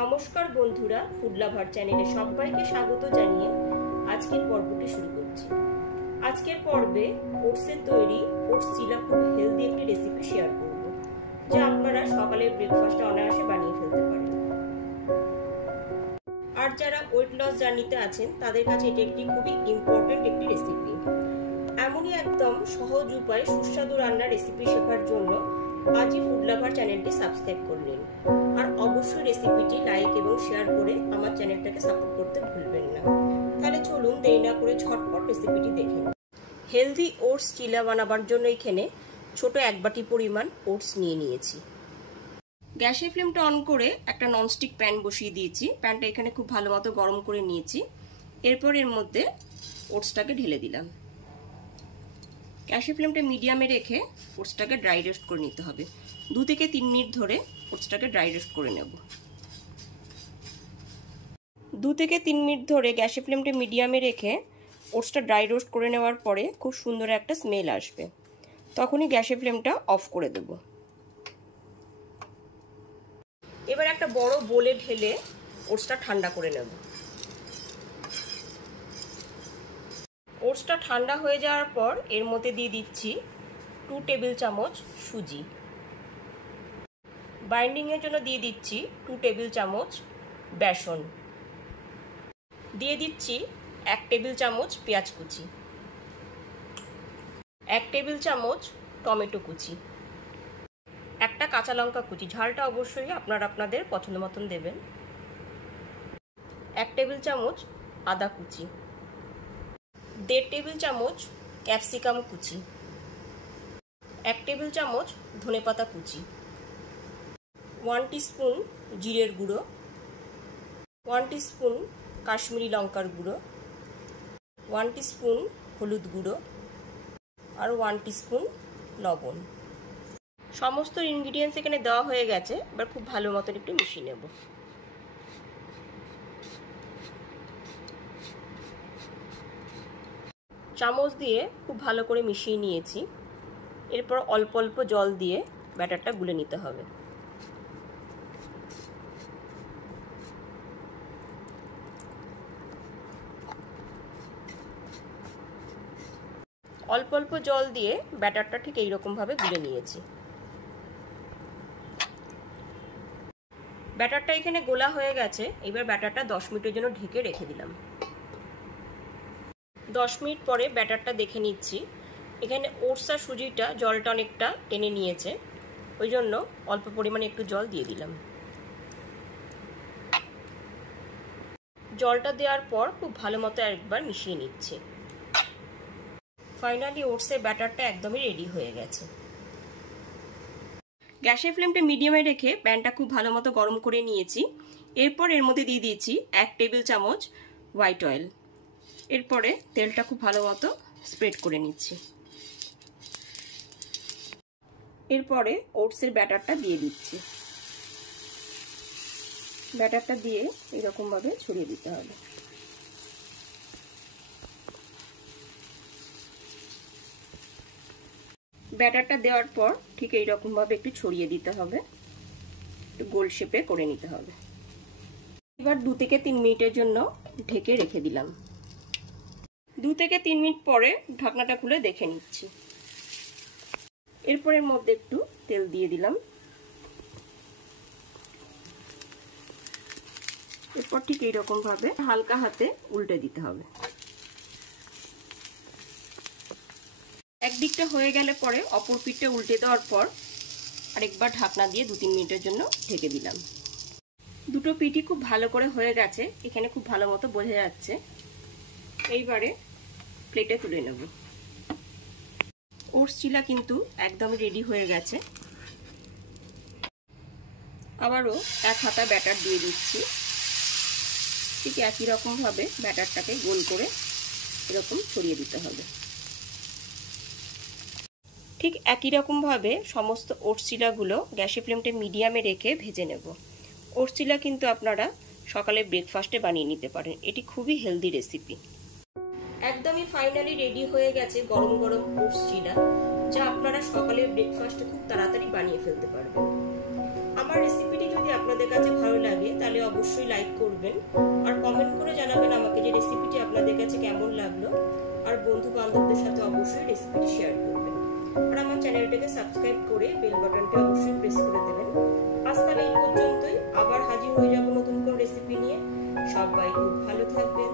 নমস্কার বন্ধুরা, food lover চ্যানেলে সবাইকে স্বাগত জানিয়ে আজকের পর্বটি শুরু করছি। আজকের পর্বে ওটসের তৈরি ওটস চিলা খুব হেলদি একটি রেসিপি শেয়ার করব, যা আপনারা সকালের ব্রেকফাস্টে অনায়াসে বানিয়ে ফেলতে পারেন। আর যারা ওয়েট লস জার্নিতে আছেন তাদের কাছে এটি একটি খুবই ইম্পর্টেন্ট একটি রেসিপি। এমনই একদম সহজ উপায়ে সুস্বাদু রান্নার রেসিপি শেখার জন্য আজই ফুড লাভার চ্যানেলটি সাবস্ক্রাইব করে নিন। আর অবশ্যই রেসিপিটি লাইক এবং শেয়ার করে আমার চ্যানেলটাকে সাপোর্ট করতে ভুলবেন না। তাহলে চলুন দেরি না করে ঝটপট রেসিপিটি দেখে নিন। হেলদি ওটস চিলা বানাবার জন্য এখানে ছোট 1 বাটি পরিমাণ ওটস নিয়ে নিয়েছি। গ্যাসের ফ্লেমটা অন করে একটা ননস্টিক প্যান বসিয়ে দিয়েছি। প্যানটা এখানে খুব ভালো মতো গরম করে নিয়েছি। এরপর এর মধ্যে ওটসটাকে ঢেলে দিলাম। গ্যাসের ফ্লেমটা মিডিয়ামে রেখে ওটসটাকে ড্রাই রোস্ট করে নিতে হবে। 2 থেকে 3 মিনিট ধরে ওটসটাকে ড্রাই রোস্ট করে নেব। 2 থেকে 3 মিনিট ধরে গ্যাসের ফ্লেমটা মিডিয়ামে রেখে ওটসটা ড্রাই রোস্ট করে নেওয়ার পরে খুব সুন্দর একটা স্মেল আসবে। তখনই গ্যাসের ফ্লেমটা অফ করে দেব। এবার একটা বড় বোলে ঢেলে ওটসটা ঠান্ডা করে নেব। ওটসটা ঠান্ডা হয়ে যাওয়ার পর এর মধ্যে দিয়ে দিচ্ছি 2 টেবিল চামচ সুজি। বাইন্ডিংয়ের জন্য দিয়ে দিচ্ছি 2 টেবিল চামচ বেসন। দিয়ে দিচ্ছি 1 টেবিল চামচ পেঁয়াজ কুচি, 1 টেবিল চামচ টমেটো কুচি, একটা কাঁচা লঙ্কা কুচি। ঝালটা অবশ্যই আপনারা আপনাদের পছন্দ মতন দেবেন। 1 টেবিল চামচ আদা কুচি, 1.5 টেবিল চামচ ক্যাপসিকাম কুচি, 1 টেবিল চামচ ধনেপাতা কুচি, 1 টিস্পুন জিরের গুঁড়ো, 1 টিস্পুন কাশ্মীরি লঙ্কার গুঁড়ো, 1 টিস্পুন হলুদ গুঁড়ো আর 1 টিস্পুন লবণ। সমস্ত ইনগ্রিডিয়েন্টস এখানে দেওয়া হয়ে গেছে। এবার খুব ভালো মতন একটু মিশিয়ে নেব। চামচ দিয়ে খুব ভালো করে মিশিয়ে নিয়েছি। এরপর অল্প অল্প জল দিয়ে ব্যাটারটা গুলে নিতে হবে। অল্প অল্প জল দিয়ে ব্যাটারটা ঠিক এইরকম ভাবে গুলে নিয়েছি। ব্যাটারটা এখানে গোলা হয়ে গেছে। এবার ব্যাটারটা 10 মিনিটের জন্য ঢেকে রেখে দিলাম। 10 মিনিট পরে ব্যাটারটা দেখে নিচ্ছি। এখানে ওটস আর সুজিটা জলটা অনেকটা টেনে নিয়েছে, ওই জন্য অল্প পরিমাণে একটু জল দিয়ে দিলাম। জলটা দেওয়ার পর খুব ভালো মতো একবার মিশিয়ে নিচ্ছি। ফাইনালি ওটসের ব্যাটারটা একদমই রেডি হয়ে গেছে। গ্যাসের ফ্লেমটা মিডিয়ামে রেখে প্যানটা খুব ভালো মতো গরম করে নিয়েছি। এরপর এর মধ্যে দিয়ে দিয়েছি 1 টেবিল চামচ হোয়াইট অয়েল। এরপরে তেলটা খুব ভালো মতো স্প্রেড করে নিচ্ছি। এরপরে ওটসের ব্যাটারটা দিয়ে দিচ্ছি। ব্যাটারটা দিয়ে এরকম ভাবে ছড়িয়ে দিতে হবে। ব্যাটারটা দেওয়ার পর ঠিক এইরকম ভাবে একটু ছড়িয়ে দিতে হবে, একটু গোল শেপে করে নিতে হবে। এবার 2 থেকে 3 মিনিটের জন্য ঢেকে রেখে দিলাম। 2 থেকে 3 মিনিট পরে ঢাকনাটা খুলে দেখে নিচ্ছি। এরপর এর মধ্যে একটু তেল দিয়ে দিলাম। এরপর ঠিক এইরকম ভাবে হালকা হাতে উল্টে দিতে হবে। একদিকটা হয়ে গেলে পরে অপর পিঠটা উল্টে দেওয়ার পর আরেকবার ঢাকনা দিয়ে 2-3 মিনিটের জন্য ঢেকে দিলাম। দুটো পিঠই খুব ভালো করে হয়ে গেছে, এখানে খুব ভালো মতো বোঝা যাচ্ছে। এইবারে প্লেটে তুলে নেব। ওটস চিলা কিন্তু একদমই রেডি হয়ে গেছে। আবারও 1 হাতা ব্যাটার দিয়ে দিচ্ছি। ঠিক একই রকম ভাবে ব্যাটারটাকে গোল করে এরকম ছড়িয়ে দিতে হবে। ঠিক একই রকম ভাবে সমস্ত ওটস চিলাগুলো গ্যাসের ফ্লেমটা মিডিয়ামে রেখে ভেজে নেব। ওটস চিলা কিন্তু আপনারা সকালে ব্রেকফাস্টে বানিয়ে নিতে পারেন। এটি খুবই হেলদি রেসিপি। একদমই ফাইনালি রেডি হয়ে গেছে গরম গরম ওটস চিলা, যা আপনারা সকালের ব্রেকফাস্টে খুব তাড়াতাড়ি বানিয়ে ফেলতে পারবেন। আমার রেসিপিটি যদি আপনাদের কাছে ভালো লাগে তাহলে অবশ্যই লাইক করবেন আর কমেন্ট করে জানাবেন আমাকে যে রেসিপিটি আপনাদের কাছে কেমন লাগলো, আর বন্ধু বান্ধবদের সাথে অবশ্যই রেসিপিটি শেয়ার করবেন। আর আমার চ্যানেলটাকে সাবস্ক্রাইব করে বেল বাটনটি অবশ্যই প্রেস করে দেবেন। আজ তাহলে এই পর্যন্তই, আবার হাজির হয়ে যাব নতুন কোন রেসিপি নিয়ে। সবাই খুব ভালো থাকবেন।